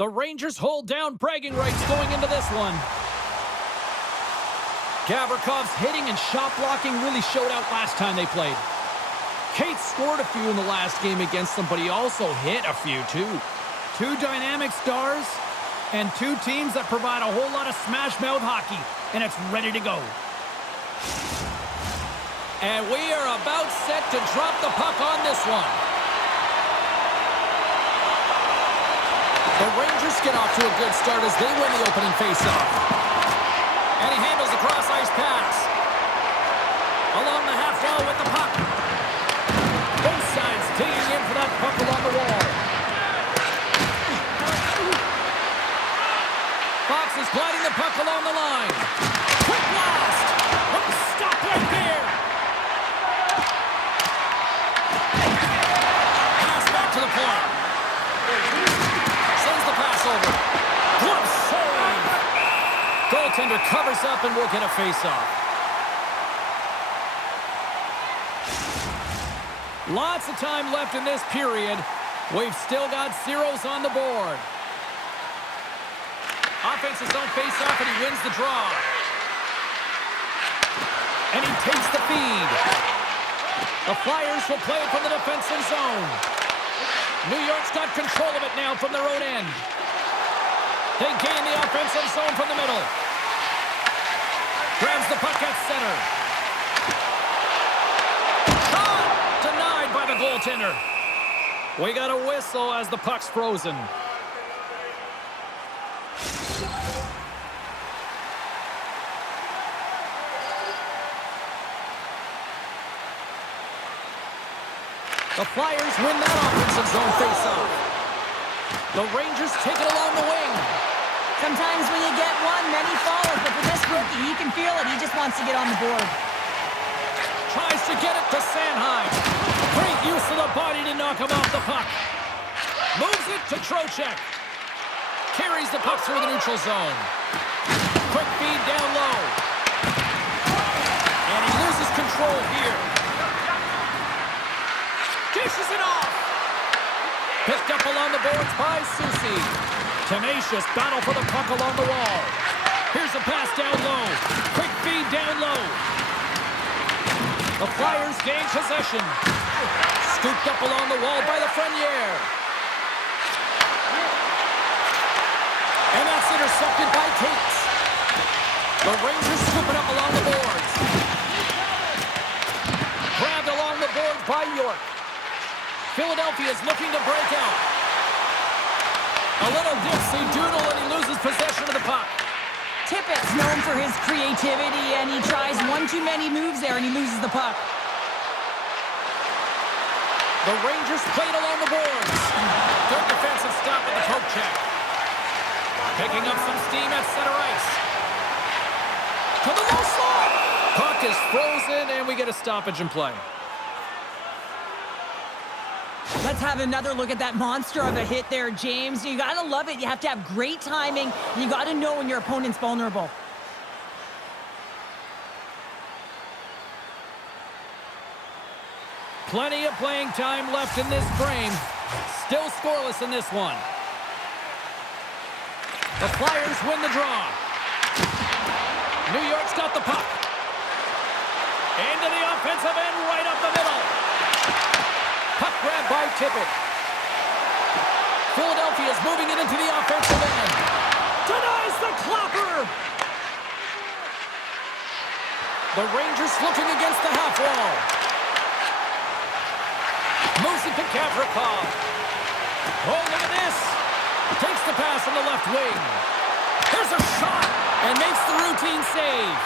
The Rangers hold down bragging rights going into this one. Gavrikov's hitting and shot blocking really showed out last time they played. Kate scored a few in the last game against them, but he also hit a few too. Two dynamic stars and two teams that provide a whole lot of smash-mouth hockey, and it's ready to go. And we are about set to drop the puck on this one. The Rangers get off to a good start as they win the opening faceoff. And he handles the cross-ice pass. Along the half wall with the puck. Both sides digging in for that puck along the wall. Fox is gliding the puck along the line. Quick blast! Stop right there! Pass back to the point. Sends the pass over. Good save! Goaltender covers up and will get a face-off. Lots of time left in this period. We've still got zeros on the board. Offensive zone face-off, and he wins the draw. And he takes the feed. The Flyers will play it from the defensive zone. New York's got control of it now from their own end. They gain the offensive zone from the middle. Grabs the puck at center. Shot! Denied by the goaltender. We got a whistle as the puck's frozen. The Flyers win that offensive zone faceoff. The Rangers take it along the wing. Sometimes when you get one, many follow. But for this rookie, he can feel it. He just wants to get on the board. Tries to get it to Sanheim. Great use of the body to knock him off the puck. Moves it to Trocheck. Carries the puck through the neutral zone. Quick feed down low. And he loses control here. Dishes it off. Picked up along the boards by Soucy. Tenacious battle for the puck along the wall. Here's a pass down low. Quick feed down low. The Flyers gain possession. Scooped up along the wall by Lafreniere. And that's intercepted by Cates. The Rangers scoop it up along the boards. Grabbed along the boards by York. Philadelphia is looking to break out. A little dipsy doodle and he loses possession of the puck. Tippett's known for his creativity, and he tries one too many moves there, and he loses the puck. The Rangers played along the boards. Good defensive stop with the poke check. Picking up some steam at center ice. To the low slot. Puck is frozen, and we get a stoppage in play. Let's have another look at that monster of a hit there, James. You got to love it. You have to have great timing. You got to know when your opponent's vulnerable. Plenty of playing time left in this frame. Still scoreless in this one. The Flyers win the draw. New York's got the puck. Into the offensive end, right up the middle. Puck grab by Tippett. Philadelphia is moving it into the offensive end. Denies the clapper. The Rangers looking against the half wall. Moves it to Gavrikov. Oh, look at this. Takes the pass on the left wing. Here's a shot and makes the routine save.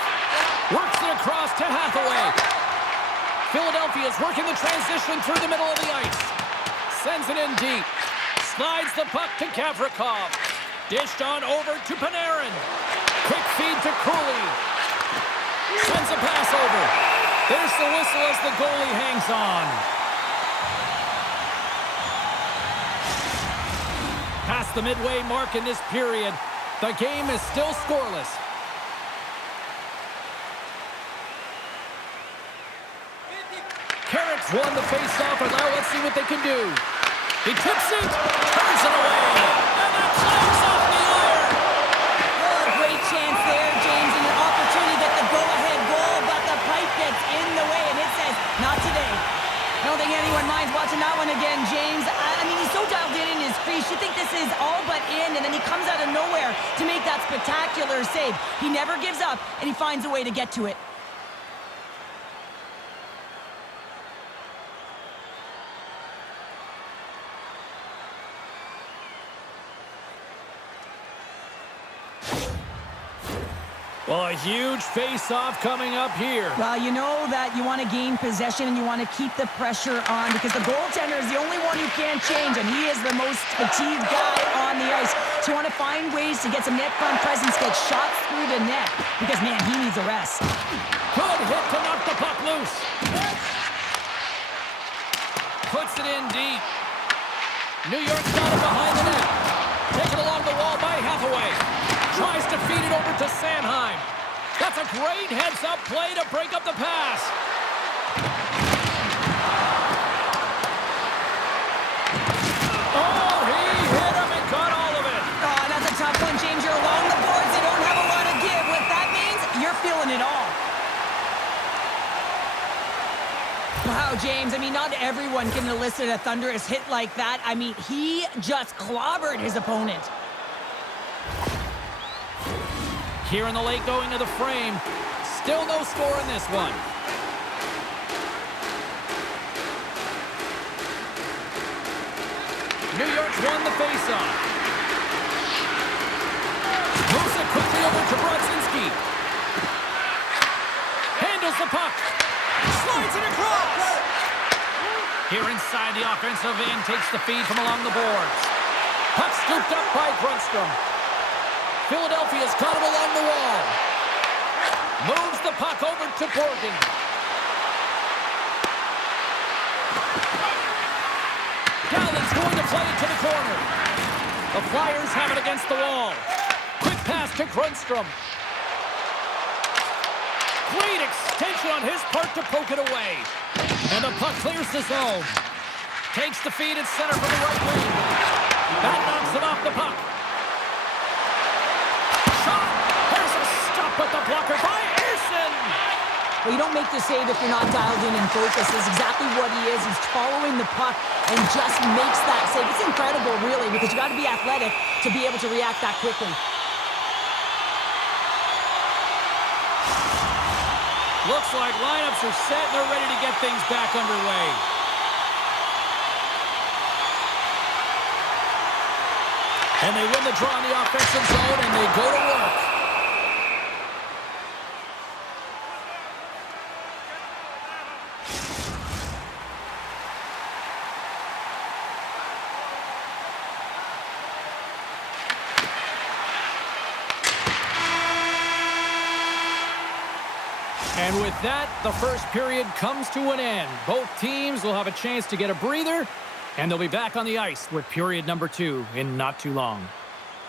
Works it across to Hathaway. Philadelphia is working the transition through the middle of the ice. Sends it in deep. Slides the puck to Gavrikov. Dished on over to Panarin. Quick feed to Cooley. Sends a pass over. There's the whistle as the goalie hangs on. Past the midway mark in this period, the game is still scoreless. Carrick's won the face-off, and now let's see what they can do. He tips it, turns it away, and that's it! this is all but in, and then he comes out of nowhere to make that spectacular save. He never gives up, and he finds a way to get to it. Well, a huge face-off coming up here. Well, you know that you want to gain possession and you want to keep the pressure on because the goaltender is the only one who can't change, and he is the most fatigued guy on the ice. So you want to find ways to get some net front presence, get shots through the net because, man, he needs a rest. Good hit to knock the puck loose. Puts it in deep. New York's got it behind the net. Taken along the wall by Hathaway. Tries to feed it over to Sanheim. That's a great heads-up play to break up the pass. Oh, he hit him and got all of it. Oh, that's a tough one, James. You're along the boards. They don't have a lot of give. What that means, you're feeling it all. Wow, James, I mean, not everyone can elicit a thunderous hit like that. I mean, he just clobbered his opponent. Here in the late going to the frame. Still no score in this one. New York's won the faceoff. Moves it quickly over to Brodzinski. Handles the puck. Slides it across. Here inside the offensive end, takes the feed from along the boards. Puck scooped up by Grundstrom. Philadelphia's got him along the wall. Moves the puck over to Borgen. Gallen's going to play it to the corner. The Flyers have it against the wall. Quick pass to Grundstrom. Great extension on his part to poke it away. And the puck clears the zone. Takes the feed at center from the right wing. That knocks it off the puck. Shot! There's a stop with the blocker by Eason! Well, you don't make the save if you're not dialed in and focused. That's exactly what he is. He's following the puck and just makes that save. It's incredible, really, because you got to be athletic to be able to react that quickly. Looks like lineups are set and they're ready to get things back underway. And they win the draw in the offensive zone and they go to work. And with that, the first period comes to an end. Both teams will have a chance to get a breather, and they'll be back on the ice with period number 2 in not too long.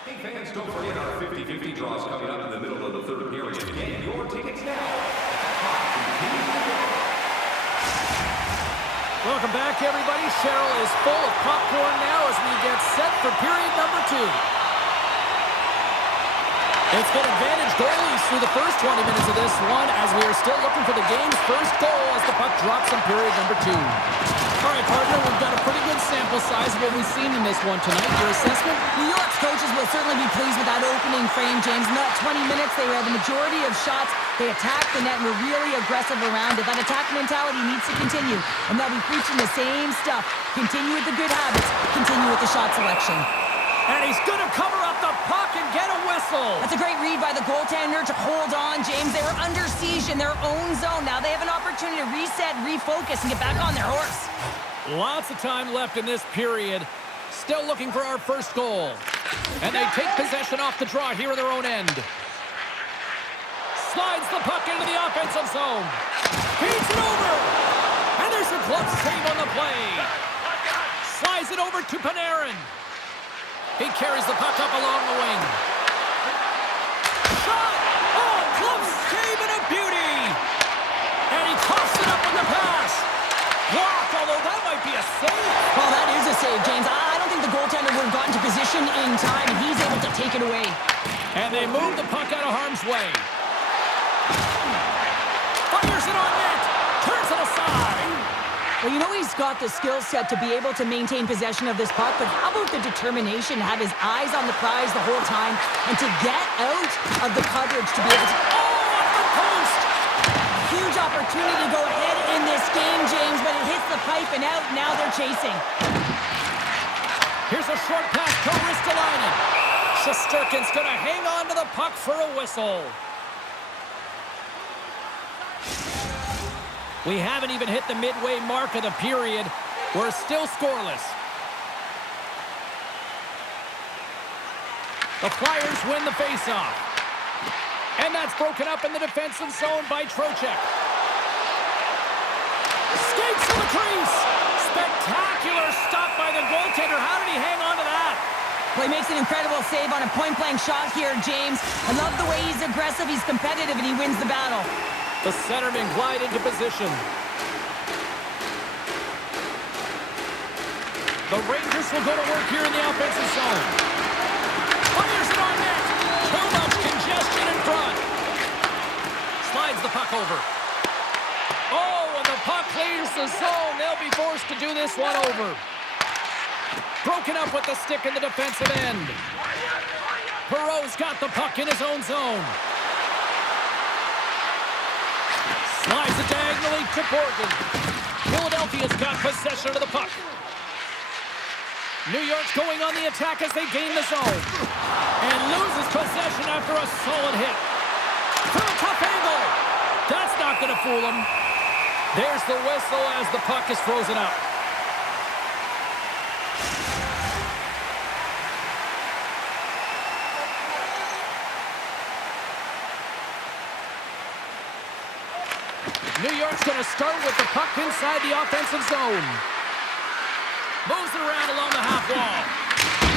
Hey fans, don't forget our 50-50 draws coming up in the middle of the third period. Get your tickets now. Welcome back, everybody. Cheryl is full of popcorn now as we get set for period number 2. It's been advantage goalies through the first 20 minutes of this one as we are still looking for the game's first goal as the puck drops in period number 2. All right, partner, we've got a pretty good sample size of what we've seen in this one tonight. Your assessment? New York's coaches will certainly be pleased with that opening frame, James. In that 20 minutes, they had the majority of shots. They attacked the net and were really aggressive around it. That attack mentality needs to continue, and they'll be preaching the same stuff. Continue with the good habits. Continue with the shot selection. And he's going to cover up the puck and get a whistle. That's a great read by the goaltender to hold on, James. They were under siege in their own zone. Now they have an opportunity to reset, refocus, and get back on their horse. Lots of time left in this period. Still looking for our first goal. And they take possession off the draw here in their own end. Slides the puck into the offensive zone. Feeds it over. And there's a glove save on the play. Slides it over to Panarin. He carries the puck up along the wing. Shot! Oh, glove save and a beauty! And he coughs it up with the pass. Blocked, although that might be a save. Well, that is a save, James. I don't think the goaltender would have gotten to position in time, and he's able to take it away. And they move the puck out of harm's way. Fires it on net. Turns it aside. Well, you know he's got the skill set to be able to maintain possession of this puck, but how about the determination to have his eyes on the prize the whole time and to get out of the coverage to be able to... Oh, off the post! Huge opportunity to go ahead in this game, James, but it hits the pipe and out. Now they're chasing. Here's a short pass to Ristolainen. Shesterkin's going to hang on to the puck for a whistle. We haven't even hit the midway mark of the period. We're still scoreless. The Flyers win the faceoff. And that's broken up in the defensive zone by Trocheck. Skates to the crease. Spectacular stop by the goaltender. How did he hang on to that? Well, he makes an incredible save on a point-blank shot here, James. I love the way he's aggressive, he's competitive, and he wins the battle. The centerman glide into position. The Rangers will go to work here in the offensive zone. Fires it on net. Too much congestion in front. Slides the puck over. Oh, and the puck clears the zone. They'll be forced to do this one over. Broken up with the stick in the defensive end. Perreault's got the puck in his own zone. Slides it diagonally to Borgen. Philadelphia's got possession of the puck. New York's going on the attack as they gain the zone. And loses possession after a solid hit. From a tough angle. That's not going to fool him. There's the whistle as the puck is frozen up. New York's going to start with the puck inside the offensive zone. Moves it around along the half wall.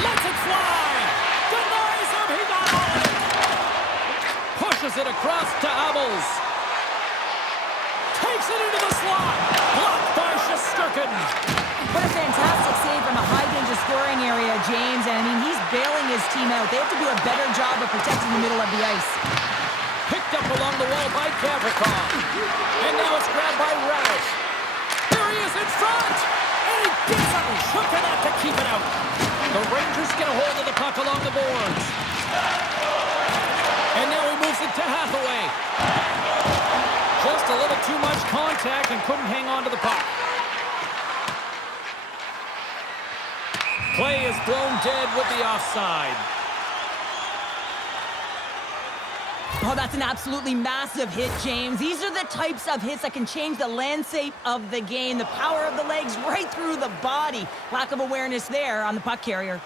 Lets it fly. Denies him. He got all of it. Pushes it across to Abels. Takes it into the slot. Blocked by Shesterkin. What a fantastic save from a high-danger scoring area, James. And, I mean, he's bailing his team out. They have to do a better job of protecting the middle of the ice. Picked up along the wall by Gavrikov. And now it's grabbed by Radish. There he is in front. And he gets a hook enough to keep it out. The Rangers get a hold of the puck along the boards. And now he moves it to Hathaway. Just a little too much contact and couldn't hang on to the puck. Play is blown dead with the offside. Oh, that's an absolutely massive hit, James. These are the types of hits that can change the landscape of the game. The power of the legs right through the body. Lack of awareness there on the puck carrier.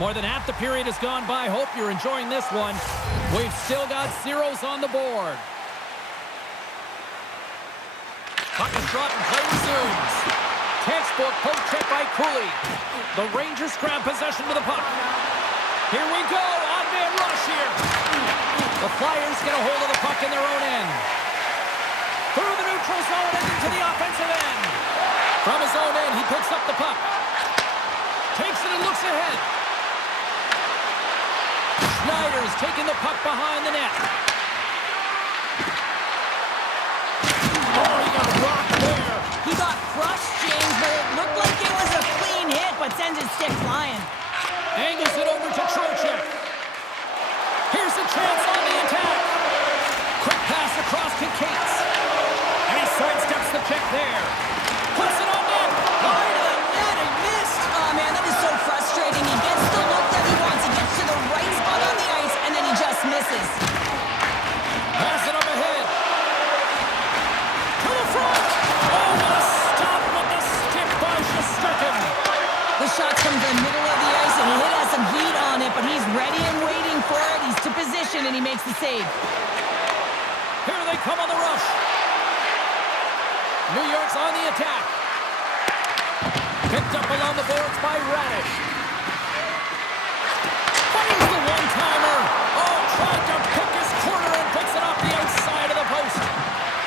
More than half the period has gone by. Hope you're enjoying this one. We've still got zeros on the board. Puck is dropped and play resumes. Textbook poke check by Cooley. The Rangers grab possession with the puck. Here we go. Odd man rush here. The Flyers get a hold of the puck in their own end. Through the neutral zone and into the offensive end. From his own end, he picks up the puck. Takes it and looks ahead. Schneider's taking the puck behind the net. Oh, he got rocked there. He got crushed, James, but it looked like it was a clean hit, but sends his stick flying. Angles it over to Trocheck. Here's a chance on the attack. Quick pass across to Cates. And he sidesteps the check there. Puts it on net. Wide of the net and missed. Oh, man, that is so frustrating. He gets the look that he wants. He gets to the right spot on the ice, and then he just misses. Pass it up ahead. To the front. Oh, what a stop with the stick by Shesterkin. The shot comes in the middle of the ice, and he has some heat on it, but he's ready and waiting for it. He's to position, and he makes the save. Here they come on the rush. New York's on the attack. Picked up along the boards by Radish. Finds the one-timer. Oh, tried to pick his corner and puts it off the outside of the post.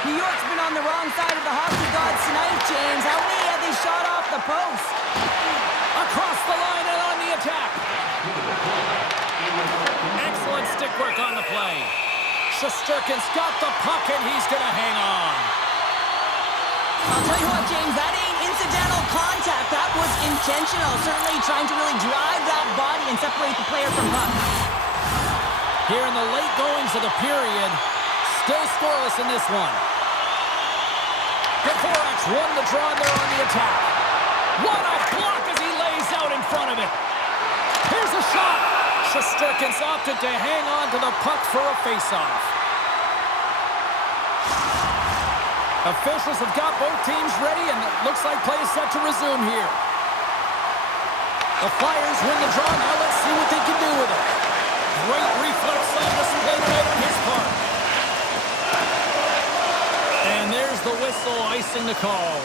New York's been on the wrong side of the hockey gods tonight, James. How many have they shot off the post? Across the line and on the attack. Excellent stick work on the play. Shesterkin's got the puck, and he's going to hang on. I'll tell you what, James, that ain't incidental contact. That was intentional. Certainly trying to really drive that body and separate the player from puck. Here in the late goings of the period, still scoreless in this one. Dvorak won the draw, and they're on the attack. What a block as he lays out in front of it. Here's a shot. Shesterkin's opted to hang on to the puck for a faceoff. Officials have got both teams ready, and it looks like play is set to resume here. The Flyers win the draw. Now let's see what they can do with it. Great reflex on display tonight on his part. And there's the whistle, icing the call.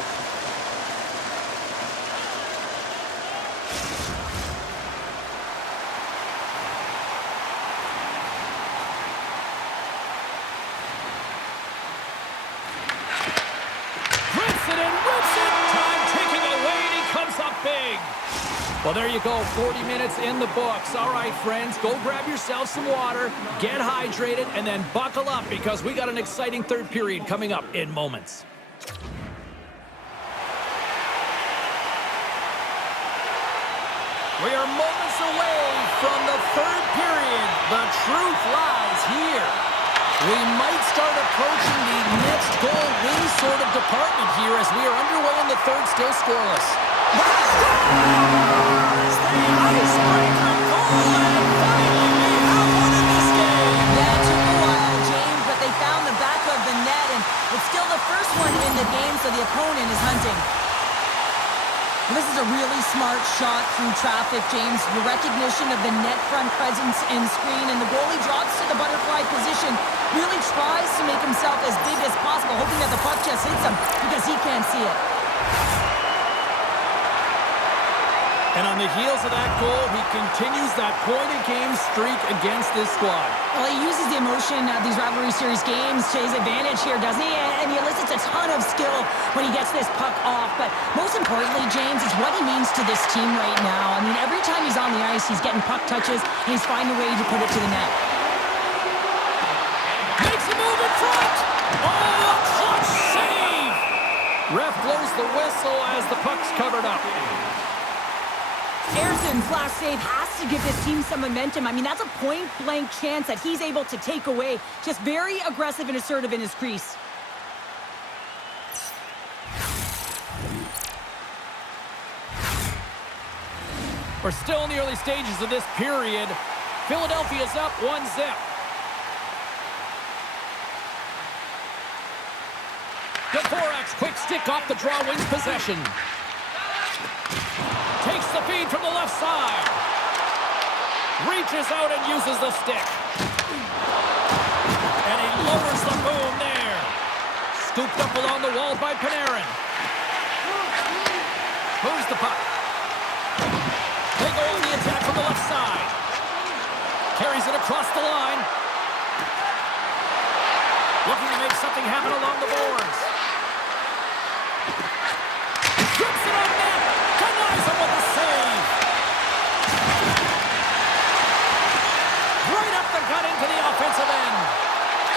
Well, there you go, 40 minutes in the books. All right, friends, go grab yourself some water, get hydrated, and then buckle up because we got an exciting third period coming up in moments. We are moments away from the third period. The truth lies here. We might start approaching the next goal win sort of department here as we are underway in the third, still scoreless. Icebreaker goal, and finally we have one in this game. Yeah, it took a while, James, but they found the back of the net, and it's still the first one in the game, so the opponent is hunting. This is a really smart shot through traffic, James. The recognition of the net front presence and screen, and the goalie drops to the butterfly position, really tries to make himself as big as possible, hoping that the puck just hits him because he can't see it. And on the heels of that goal, he continues that point-a-game streak against this squad. Well, he uses the emotion of these rivalry series games to his advantage here, doesn't he? And he elicits a ton of skill when he gets this puck off. But most importantly, James, is what he means to this team right now. I mean, every time he's on the ice, he's getting puck touches, and he's finding a way to put it to the net. Makes a move in front! Oh, a clutch save! Ref blows the whistle as the puck's covered up. Erson's last save has to give this team some momentum. I mean, that's a point-blank chance that he's able to take away. Just very aggressive and assertive in his crease. We're still in the early stages of this period. Philadelphia's up 1-0. Dvorak's quick stick off the draw wins possession. Takes the feed from the left side. Reaches out and uses the stick. And he lowers the boom there. Scooped up along the wall by Panarin. Moves the puck. They go on the attack from the left side. Carries it across the line. Looking to make something happen along the boards. Strips it on net. Denies him with the save. Right up the gut into the offensive end.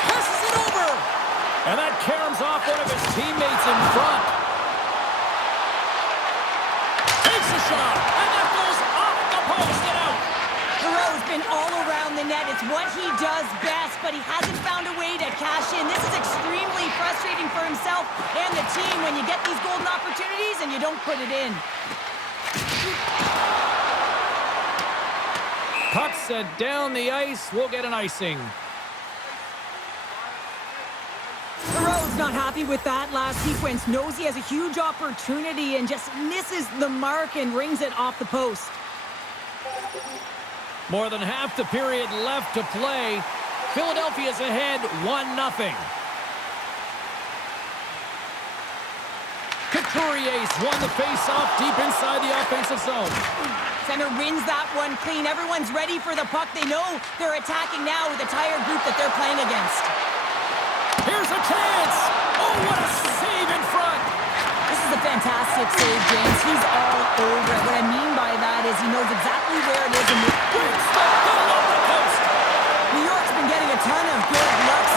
Passes it over. And that caroms off one of his teammates in front. Takes a shot. And that goes off the post and out. Thoreau's been all around the net. It's what he does best, but he hasn't found a way to cash in. This is extremely frustrating for himself and the team when you get these golden opportunities and you don't put it in. Puck set down the ice. We'll get an icing. Thoreau's not happy with that last sequence. Knows he has a huge opportunity and just misses the mark and rings it off the post. More than half the period left to play. Philadelphia's ahead 1-0. Couturier's won the face-off deep inside the offensive zone. Center wins that one clean. Everyone's ready for the puck. They know they're attacking now with the tired group that they're playing against. Here's a chance. Oh, what a save in front. This is a fantastic save, James. He's all over it. What I mean by that is he knows exactly where it is and Great stop, middle of the post. New York's been getting a ton of good looks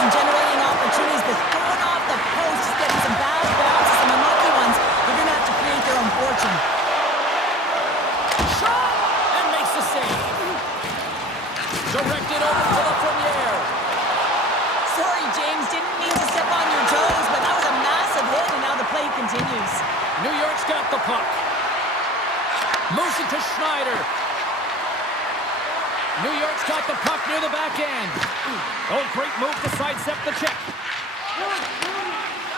New York's got the puck. Moves it to Schneider. New York's got the puck near the back end. Oh, great move to sidestep the check.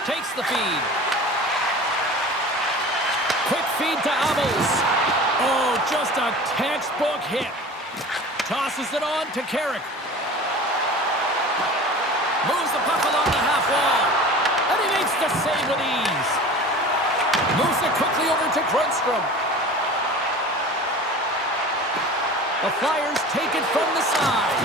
Takes the feed. Quick feed to Abels. Oh, just a textbook hit. Tosses it on to Carrick. Moves the puck along the half wall. And he makes the save with ease. Moves it quickly over to Grundstrom. The Flyers take it from the side.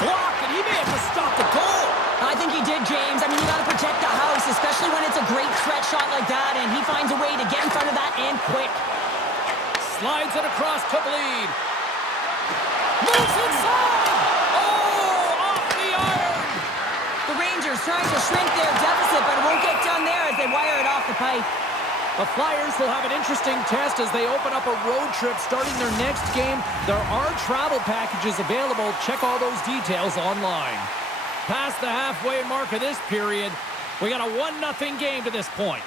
Blocked, and he may have to stop the goal. I think he did, James. I mean, you got to protect the house, especially when it's a great threat shot like that, and he finds a way to get in front of that and quick. Slides it across to Bleed. Moves inside! Oh, off the iron! The Rangers trying to shrink their deficit, but it won't get done there as they wire it off the pipe. The Flyers will have an interesting test as they open up a road trip starting their next game. There are travel packages available. Check all those details online. Past the halfway mark of this period, we got a 1-0 game to this point.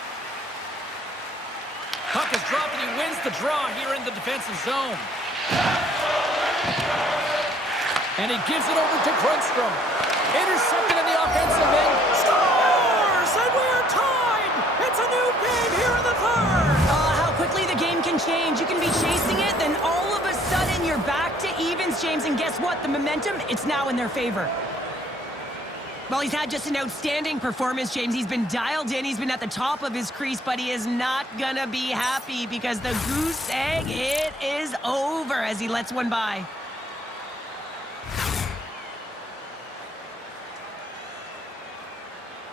Puck is dropped and he wins the draw here in the defensive zone. And he gives it over to Grundstrom. Intercepted in the offensive end. Scores! And we're tied! It's a new game here in the third! How quickly the game can change. You can be chasing it, then all of a sudden you're back to evens, James. And guess what? The momentum, it's now in their favor. Well, he's had just an outstanding performance, James. He's been dialed in. He's been at the top of his crease, but he is not going to be happy because the goose egg, it is over as he lets one by.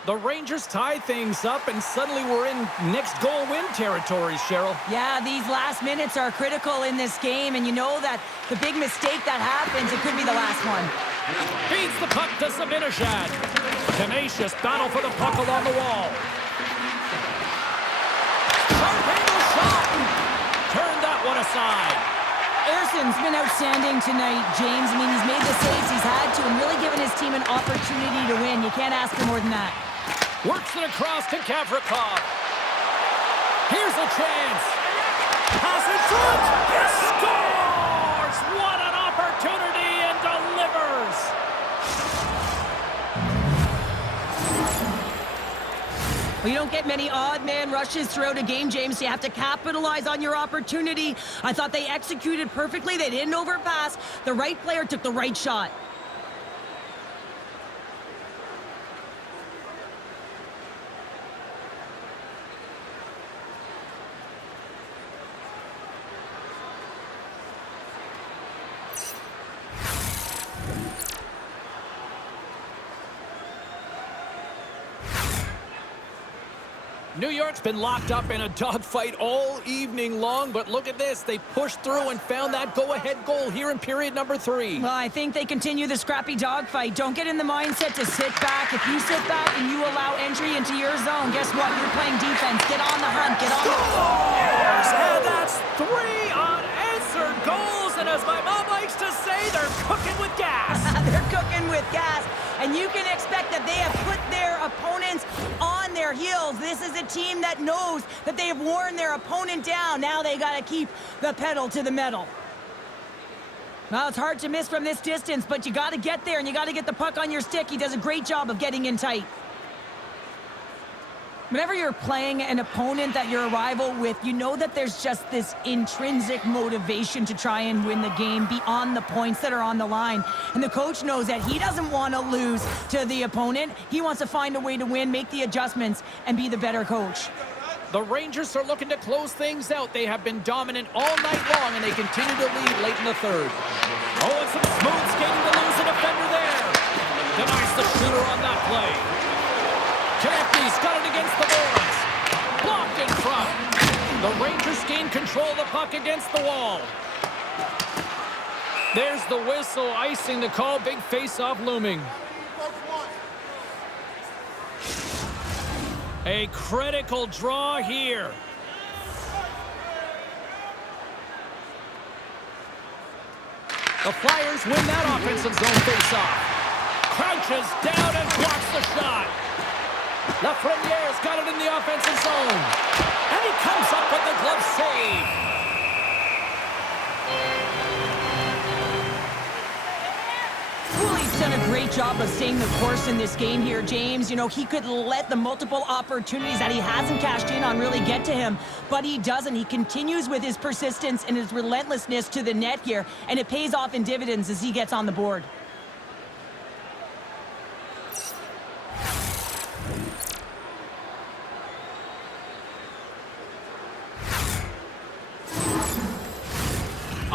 The Rangers tie things up, and suddenly we're in next goal win territory, Cheryl. Yeah, these last minutes are critical in this game, and you know that the big mistake that happens, it could be the last one. Feeds the puck to Zibanejad. Tenacious battle for the puck along the wall. Sharp angle shot. Turn that one aside. Erson's been outstanding tonight, James. I mean, he's made the saves he's had to and really given his team an opportunity to win. You can't ask for more than that. Works it across to Gavrikov. Here's a chance. Pass it through. He scores! What an opportunity and delivers. Well, you don't get many odd man rushes throughout a game, James, so you have to capitalize on your opportunity. I thought they executed perfectly. They didn't overpass. The right player took the right shot. New York's been locked up in a dogfight all evening long, but look at this. They pushed through and found that go-ahead goal here in period number 3. Well, I think they continue the scrappy dogfight. Don't get in the mindset to sit back. If you sit back and you allow entry into your zone, guess what? You're playing defense. Get on the hunt. Get on the Scores! And that's 3 unanswered goals, and as my mom likes to say, they're cooking with gas. They're cooking with gas, and you can expect that they have put their opponents on their heels. This is a team that knows that they have worn their opponent down. Now they got to keep the pedal to the metal. Well, it's hard to miss from this distance, but you got to get there, and you got to get the puck on your stick. He does a great job of getting in tight. Whenever you're playing an opponent that you're a rival with, you know that there's just this intrinsic motivation to try and win the game beyond the points that are on the line. And the coach knows that he doesn't want to lose to the opponent. He wants to find a way to win, make the adjustments, and be the better coach. The Rangers are looking to close things out. They have been dominant all night long, and they continue to lead late in the third. Oh, and some smooth skating to lose a defender there. Denies the shooter on that play. Campney's got it against the boards. Blocked in front. The Rangers gain control of the puck against the wall. There's the whistle, icing the call. Big face-off looming. A critical draw here. The Flyers win that offensive zone face-off. Crouches down and blocks the shot. Lafreniere's got it in the offensive zone. And he comes up glove save. Cooley's done a great job of staying the course in this game here, James. You know, he could let the multiple opportunities that he hasn't cashed in on really get to him, but he doesn't. He continues with his persistence and his relentlessness to the net here, and it pays off in dividends as he gets on the board.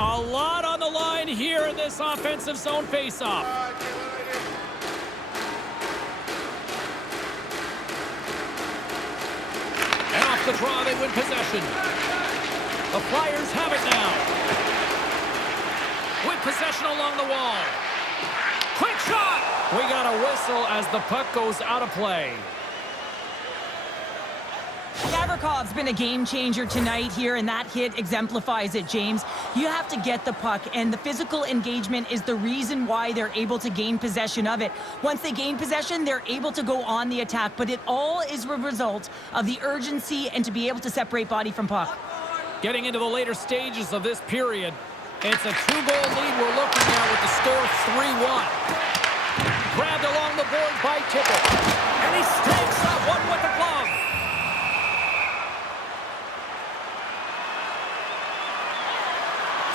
A lot on the line here in this offensive zone faceoff. And off the draw, they win possession. The Flyers have it now. With possession along the wall. Quick shot! We got a whistle as the puck goes out of play. Gavrikov's been a game changer tonight here, and that hit exemplifies it, James. You have to get the puck, and the physical engagement is the reason why they're able to gain possession of it. Once they gain possession, they're able to go on the attack, but it all is a result of the urgency and to be able to separate body from puck. Getting into the later stages of this period, it's a 2-goal lead we're looking at with the score 3-1. Grabbed along the board by Tippett, and he stakes that one with the glove.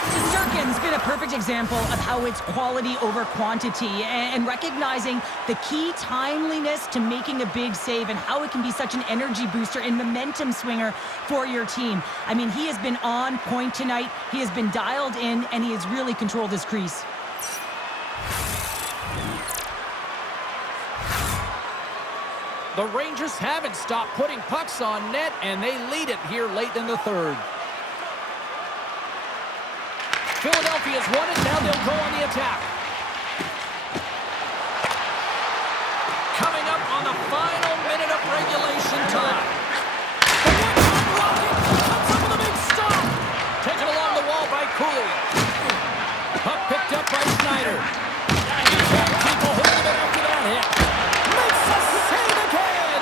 Shesterkin's been a perfect example of how it's quality over quantity and recognizing the key timeliness to making a big save and how it can be such an energy booster and momentum swinger for your team. I mean, he has been on point tonight. He has been dialed in, and he has really controlled his crease. The Rangers haven't stopped putting pucks on net, and they lead it here late in the third. Philadelphia's won it, now they'll go on the attack. Coming up on the final minute of regulation time. The one-time rocket comes up with a big stop. Taken along the wall by Cooley. Puck picked up by Schneider. He can't keep a hold of it after that hit. Makes a save again.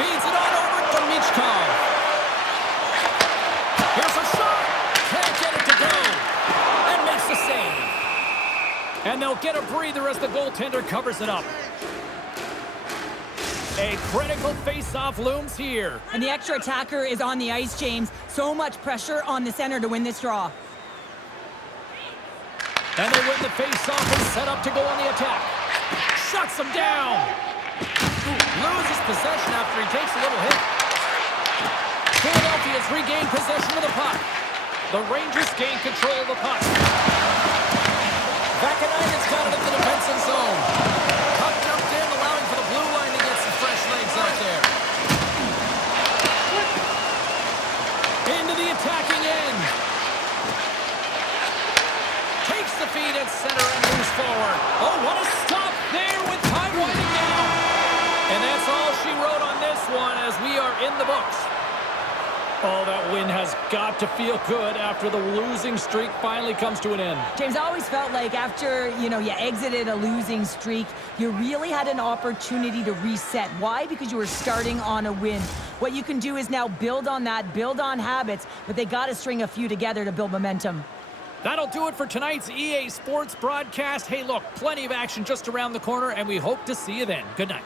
Feeds it on over to Michkov. Here's a shot. Can't get it to go. The save. And they'll get a breather as the goaltender covers it up. A critical face-off looms here. And the extra attacker is on the ice, James. So much pressure on the center to win this draw. And they win the face-off and set up to go on the attack. Shuts him down. Loses possession after he takes a little hit. Philadelphia's regained possession of the puck. The Rangers gain control of the puck. Vakanainen's got it in the defensive zone. Puck jumped in, allowing for the blue line to get some fresh legs out there. Into the attacking end. Takes the feed at center and moves forward. Oh, what a stop there with time winding down. And that's all she wrote on this one as we are in the books. Oh, that win has got to feel good after the losing streak finally comes to an end. James, I always felt like after, you exited a losing streak, you really had an opportunity to reset. Why? Because you were starting on a win. What you can do is now build on that, build on habits, but they got to string a few together to build momentum. That'll do it for tonight's EA Sports broadcast. Hey, look, plenty of action just around the corner, and we hope to see you then. Good night.